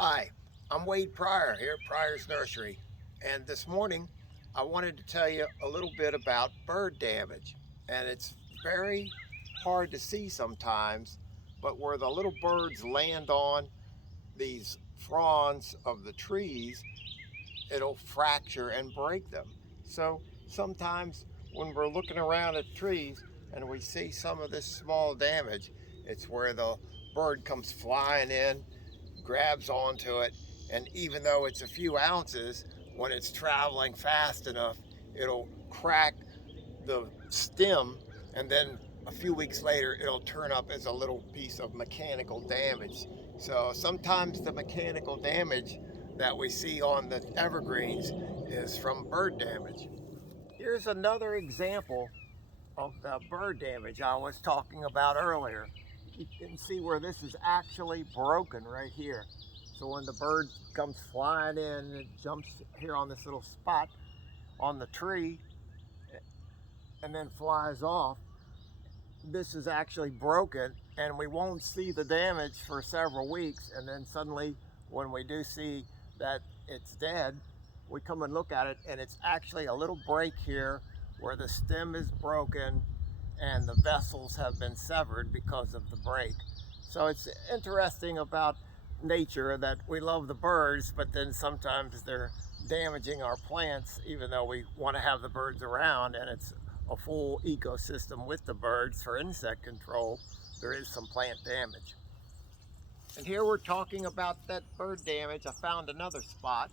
Hi, I'm Wade Pryor here at Pryor's Nursery, and this morning I wanted to tell you a little bit about bird damage. And it's very hard to see sometimes, but where the little birds land on these fronds of the trees, it'll fracture and break them. So sometimes when we're looking around at trees and we see some of this small damage, it's where the bird comes flying in, grabs onto it, and even though it's a few ounces, when it's traveling fast enough, it'll crack the stem, and then a few weeks later it'll turn up as a little piece of mechanical damage. So sometimes the mechanical damage that we see on the evergreens is from bird damage. Here's another example of the bird damage I was talking about earlier. You can see where this is actually broken right here. So when the bird comes flying in, it jumps here on this little spot on the tree and then flies off. This is actually broken, and we won't see the damage for several weeks, and then suddenly when we do see that it's dead, we come and look at it, and it's actually a little break here where the stem is broken and the vessels have been severed because of the break. So it's interesting about nature that we love the birds, but then sometimes they're damaging our plants even though we want to have the birds around, and it's a full ecosystem with the birds for insect control. There is some plant damage. And here we're talking about that bird damage. I found another spot.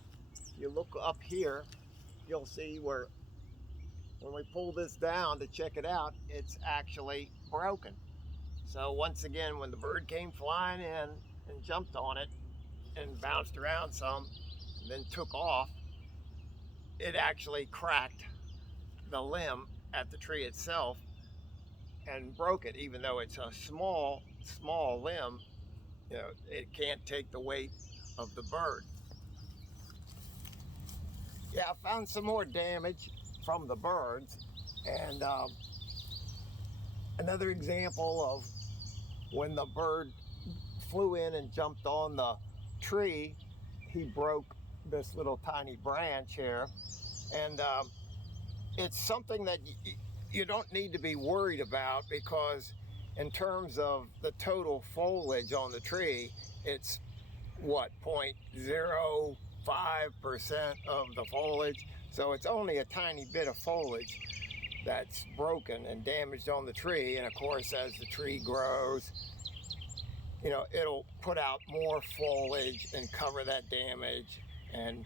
You look up here, you'll see where when we pull this down to check it out, it's actually broken. So once again, when the bird came flying in and jumped on it and bounced around some and then took off, it actually cracked the limb at the tree itself and broke it. Even though it's a small limb, it can't take the weight of the bird. Yeah, I found some more damage from the birds, and another example of when the bird flew in and jumped on the tree, he broke this little tiny branch here. And it's something that you don't need to be worried about, because in terms of the total foliage on the tree, it's what, 0.05% of the foliage. So it's only a tiny bit of foliage that's broken and damaged on the tree. And of course, as the tree grows, it'll put out more foliage and cover that damage and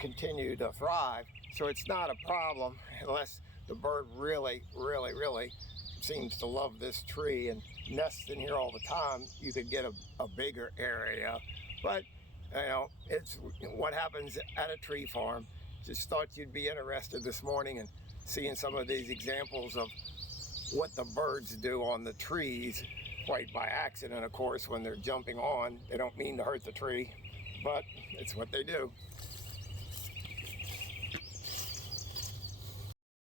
continue to thrive. So it's not a problem unless the bird really, really, really seems to love this tree and nests in here all the time. You could get a bigger area, but it's what happens at a tree farm. Just thought you'd be interested this morning in seeing some of these examples of what the birds do on the trees, quite by accident, of course. When they're jumping on, they don't mean to hurt the tree, but it's what they do.